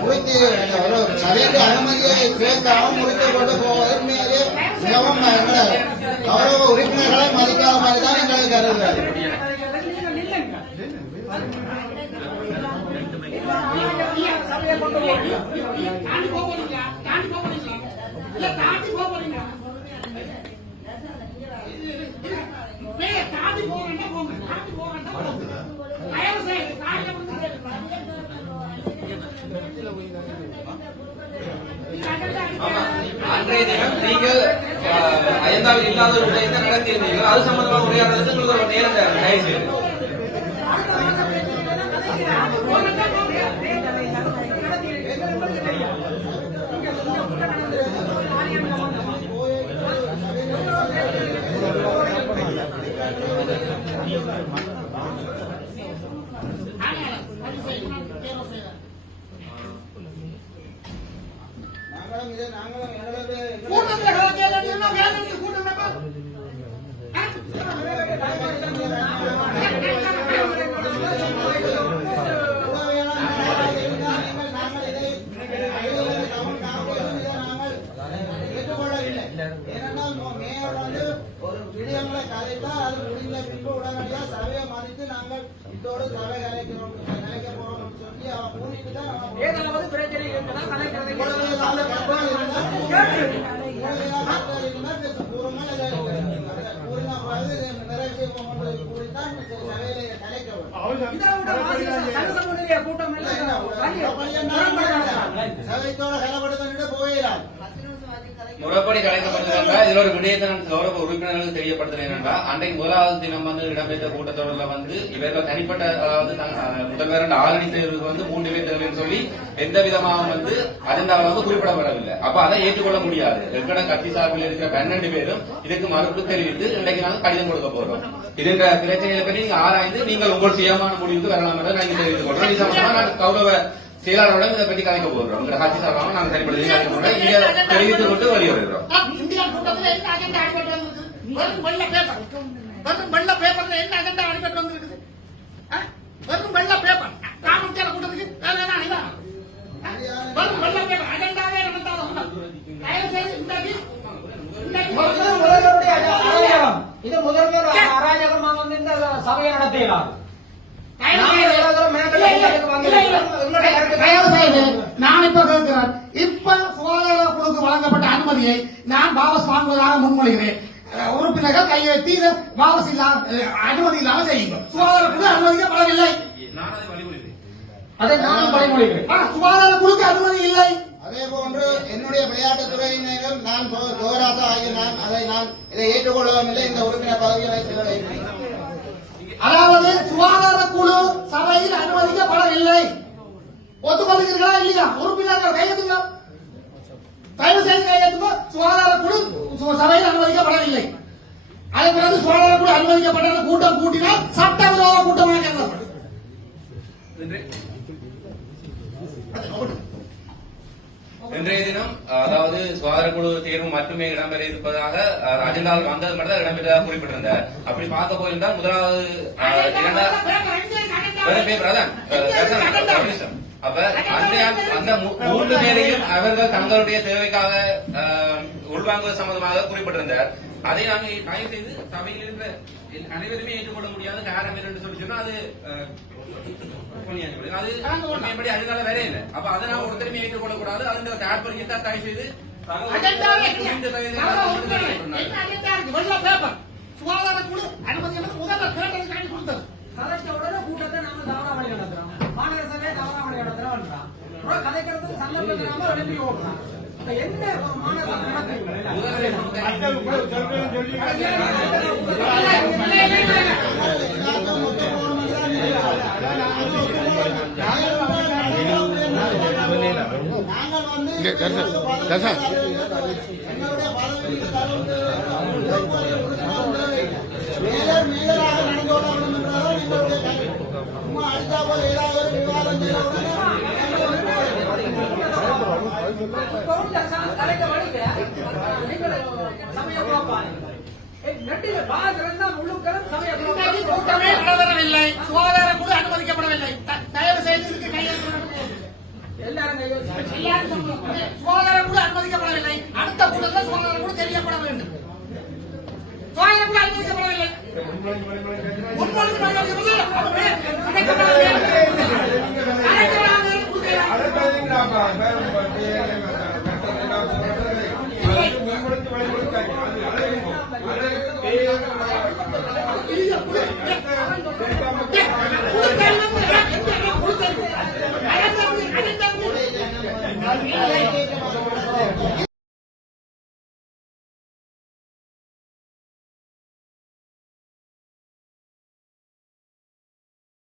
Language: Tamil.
முறித்து ஒரு சபைக்கு அனுமதியை கேட்காமல் முறித்து கொண்டு போவது மிகவும் கௌரவ உறுப்பினர்களை மதிக்காத மாதிரி தான் எங்களுக்கு கருதுகிறார். அன்றைய தினம் நீங்கள் அயந்தாவில் இல்லாத ஒரு விடயத்தை நடத்தியிருந்தீர்கள். அது சம்பந்தமாக உரையாடுறதுக்கு உங்களுக்கு ஒரு நேரம் தயவு ஒரு விடயங்களை கலைத்தால் அது முடிந்த பின்பு உடனடியாக சபையை மதித்து நாங்கள் இதோடு சபை கலைக்க போறோம் சொல்லி அவன் கூட்டிட்டு தான் ஏதாவது பிரச்சனை சபைத்தோட கலப்படுத்த போயிடலாம். முறைப்படி கலைக்கப்படுகிறா. இதுல ஒரு விடயத்தை கௌரவ உறுப்பினர்களுக்கு தெரியப்படுத்துறேன். அன்றைக்கு முதலாவது தினம் இடம்பெற்ற கூட்டத்தொடரில் இவர்கள் தனிப்பட்ட முதல்வர் ஆரணி தேர்வுக்கு 3 பேர் தேர்வுன்னு சொல்லி எந்த விதமாக அஜெண்டாவில் குறிப்பிடப்படவில்லை. அப்ப அதை ஏற்றுக்கொள்ள முடியாது. எங்கட கட்சி சார்பில் இருக்கிற 12 பேரும் இதுக்கு மறுப்பு தெரிவித்து இன்றைக்கு நாங்கள் கடிதம் கொடுக்க போறோம். இதுன்ற பிரச்சனைகளை பற்றி நீங்க ஆராய்ந்து நீங்கள் உங்கள் சுயமான முடிவுக்கு வரலாம் என்று நாங்கள் தெரிவித்துக் கொள்றோம். இது சம்பந்தமா நான் கௌரவ செயலாளரோட இதை பற்றி கலைக்க போகிறோம். உங்க கட்சி சார்பாக நாங்கள் தனிப்படுத்தி தெரிவித்துக் கொண்டு வெளியே வருகிறோம். இது முதல்வர் அராஜகமாக இந்த சபையை நடத்துகிறார். நான் இப்ப கேட்கிறேன். இப்ப சுகாதார குழுக்கு வழங்கப்பட்ட அனுமதியை நான் வாபஸ் வாங்குவதாக முன்மொழிகிறேன். உறுப்பினர்கள் கையெழுத்தி வாபஸ் அனுமதி இல்லாமல் செய்யுங்க. சுகாதார குழு அனுமதிக்கப்படவில்லை. அதை நானும் வழிமொழிகிறேன். சுகாதார குழுக்கு அனுமதி இல்லை. அதே போன்று என்னுடைய விளையாட்டுத்துறையினரும் நான் கோராசா ஆகிய நான் இதை ஏற்றுக்கொள்ளவில்லை. இந்த உறுப்பினர் பதவியை அதாவது சுகாதார குழு சபையில் அனுமதிக்கப்படவில்லை. ஒத்துக்கொள்கிறீர்களா இல்லையா? உறுப்பினர்கள் கையெழுத்துங்க. தயவு செய்து கையெழுத்துங்க. சுகாதார குழு சபையில் அனுமதிக்கப்படவில்லை. அதே பிறகு சுகாதார குழு அனுமதிக்கப்பட்ட கூட்டம் கூட்டினால் சட்டவிரோத கூட்டமாக கருதப்படும். இன்றைய தினம் அதாவது சுகாதார குழு தேர்வு மட்டுமே இடம்பெற இருப்பதாக அஜெண்டாவில் வந்தது மட்டும் தான் இடம்பெற்றதாக குறிப்பிட்டிருந்தார். அப்படி பார்க்க போயிருந்தால் முதலாவது அப்ப அந்த 3 பேரையும் அவர்கள் தங்களுடைய தேவைக்காக உள்வாங்குவது சம்பந்தமாக குறிப்பிட்டிருந்தார். அதை நாங்கள் தயவு செய்து சபையில் இருந்த அனைவருமே ஏற்றுக்கொள்ள முடியாத காரணம் என்று சொல்லி சொன்னா அது மேம்படி அதனால வேற இல்லை. அப்ப அதை நான் ஒருத்தருமே ஏற்றுக்கொள்ள கூடாது. அதுன்ற தாற்பயத்தை தயவு செய்து சுகாதார குழு அனுமதி முதல்ல கேட்டதுக்காண்டி கொடுத்தது. கலைச்சோட கூட்டத்தை நாம தவறாமணி நடத்துறோம். மாநகர சபையை தவறாமணி நடத்துறோம். கதைக்கிறதுக்கு சந்தர்ப்பத்தை நாம எழுப்பி ஓடுறோம். எந்த மாநகர சபை கூட்டமே நடைபெறவில்லை. சுகாதார